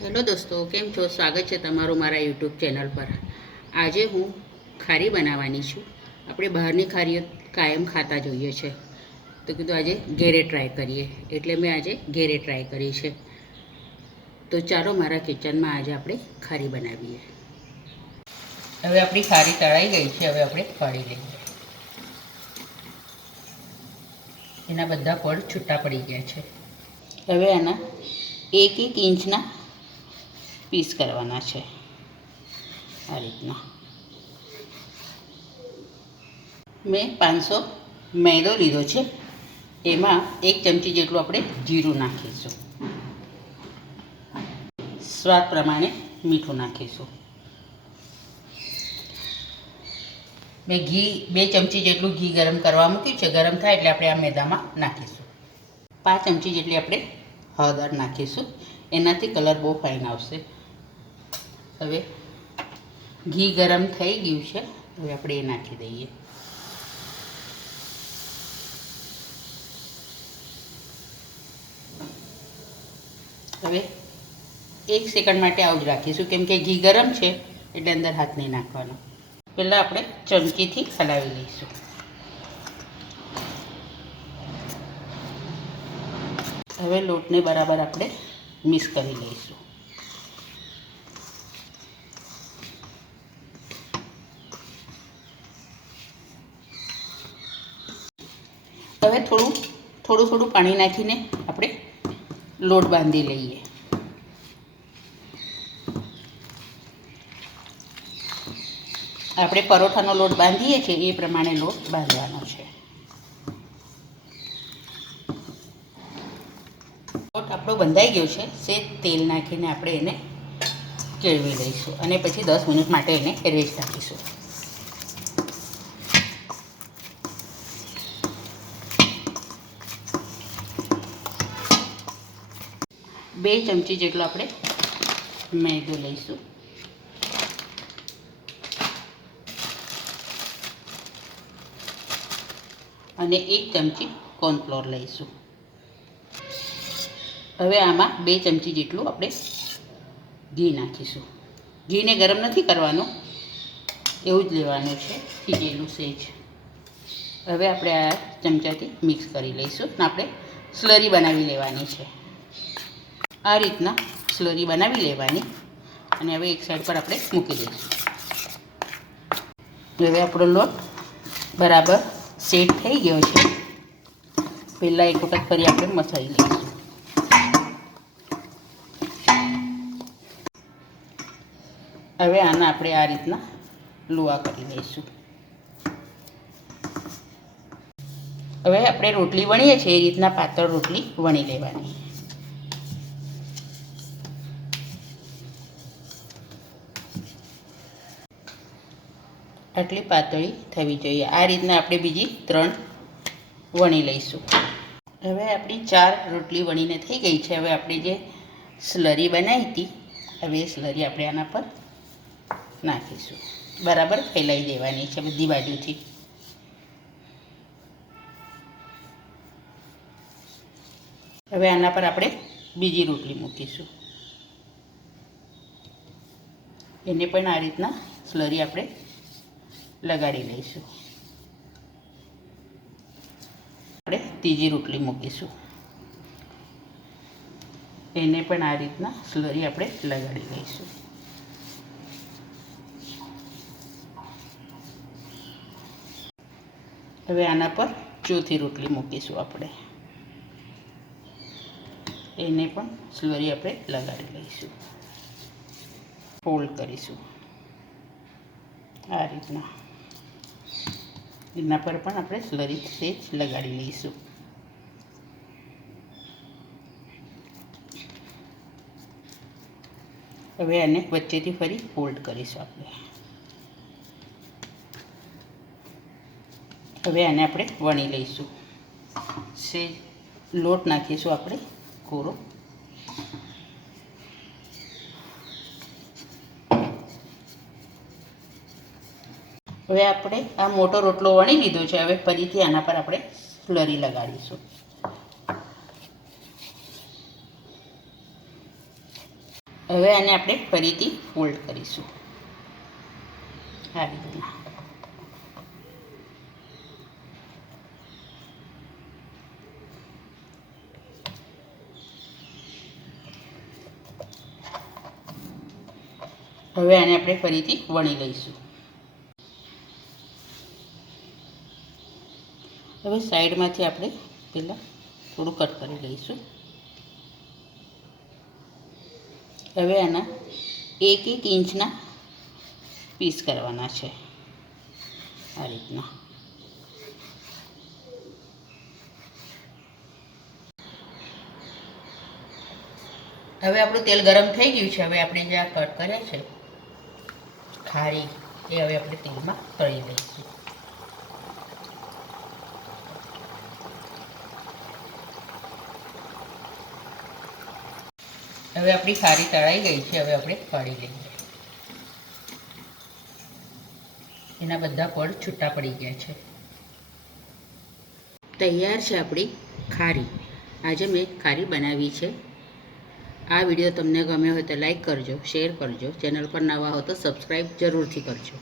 Hello દોસ્તો, કેમ છો? સ્વાગત છે તમારું મારા યુટ્યુબ ચેનલ પર. આજે હું ખારી બનાવવાની છું. આપણે બહારની ખારીઓ કાયમ ખાતા જોઈએ છે, તો કીધું આજે ઘેરે ટ્રાય કરીએ, એટલે મેં આજે ઘેરે ટ્રાય કરી છે. તો ચાલો મારા કિચનમાં આજે આપણે ખારી બનાવીએ. હવે આપણી ખારી તળાઈ ગઈ છે. હવે આપણે કાઢી લઈએ. એના બધા પડ છૂટા પડી ગયા છે. હવે આના 1-1 ઇંચના પીસ કરવાના છે. આ રીતના મેં 500 મેદો લીધો છે. એમાં 1 ચમચી જેટલું આપણે જીરું નાખીશું. સ્વાદ પ્રમાણે મીઠું નાખીશું. મેં 2 ચમચી જેટલું ઘી ગરમ કરવા મૂક્યું છે. ગરમ થાય એટલે આપણે આ મેદામાં નાખીશું. 5 ચમચી જેટલી આપણે હળદર નાખીશું. એનાથી કલર બહુ ફાઇન આવશે. હવે ઘી ગરમ થઈ ગયું છે. હવે આપણે એ નાખી દઈએ. હવે 1 સેકન્ડ માટે આવું જ રાખીશું, કેમ કે ઘી ગરમ છે એટલે અંદર હાથ નહીં નાખવાનો. પહેલાં આપણે ચમચીથી હલાવી લઈશું. હવે લોટને બરાબર આપણે મિક્સ કરી લઈશું. હવે થોડું પાણી નાખીને આપણે લોટ બાંધી લઈએ. આપણે પરોઠાનો લોટ બાંધીએ છીએ એ પ્રમાણે લોટ બાંધવાનો છે. લોટ આપણો બંધાઈ ગયો છે. સેજ તેલ નાખીને આપણે એને કેળવી લઈશું અને પછી 10 મિનિટ માટે એને રેસ્ટ રાખીશું. બે ચમચી જેટલો આપણે મેદો લઈશું. અને 1 ચમચી કોર્નફ્લોર લઈશું. હવે આમાં 2 ચમચી જેટલું આપણે ઘી નાખીશું. ઘીને ગરમ નથી કરવાનું, એવું જ લેવાનું છે, થીજેલું સેજ. હવે આપણે આ ચમચાથી મિક્સ કરી લઈશું. આપણે સ્લરી બનાવી લેવાની છે. આ રીતના સ્લરી બનાવી લેવાની અને હવે એક સાઈડ પર આપણે મૂકી દઈશું. હવે આપણો લોટ બરાબર સેટ થઈ ગયો છે. પહેલાં એક વખત ફરી આપણે મસાઈ લઈશું. હવે આના આપણે આ રીતના લુવા કરી લઈશું. હવે આપણે રોટલી વણીએ છીએ એ રીતના પાતળ રોટલી વણી લેવાની. આટલી પાતળી થવી જોઈએ. આ રીતના આપણે બીજી 3 વણી લઈશું. હવે આપણી 4 રોટલી વણીને થઈ ગઈ છે. હવે આપણે જે સ્લરી બનાવી હતી, હવે એ સ્લરી આપણે આના પર નાખીશું. બરાબર ફેલાઈ દેવાની છે બધી બાજુથી. હવે આના પર આપણે બીજી રોટલી મૂકીશું. એને પણ આ રીતના સ્લરી આપણે લગાડી લઈશું. આપણે ત્રીજી રોટલી મૂકીશું. એને પણ આ રીતના સ્લરી આપણે લગાડી લઈશું. હવે આના પર ચોથી રોટલી મૂકીશું આપણે. એને પણ સ્લરી આપણે લગાડી લઈશું. ફોલ્ડ કરીશું આ રીતના. એના પર પણ આપણે સ્લરી સેજ લગાડી લઈશું. હવે આને વચ્ચેથી ફરી ફોલ્ડ કરીશું આપણે. હવે આને આપણે વણી લઈશું. સેજ લોટ નાખીશું આપણે કોરો. હવે આપણે આ મોટો રોટલો વણી લીધો છે. હવે ફરીથી આના પર આપણે સ્લરી લગાડીશું. હવે આને આપણે ફરીથી ફોલ્ડ કરીશું આ રીતના. હવે આને આપણે ફરીથી વણી લઈશું. હવે સાઈડમાંથી આપણે પહેલાં થોડું કટ કરી લઈશું. હવે આના 1 ઇંચના પીસ કરવાના છે આ રીતના. હવે આપણું તેલ ગરમ થઈ ગયું છે. હવે આપણે જે આ કટ કર્યા છે ખારી એ હવે આપણે તેલમાં તળી લઈશું. હવે આપણી ખારી તળાઈ ગઈ છે. હવે આપણે કાઢી લઈએ. એના બધા પડ છૂટા પડી ગયા છે. તૈયાર છે આપણી ખારી. આજે મેં ખારી બનાવી છે. આ વિડીયો તમને ગમ્યો હોય તો લાઈક કરજો, શેર કરજો. ચેનલ પર નવા હો તો સબસ્ક્રાઈબ જરૂરથી કરજો.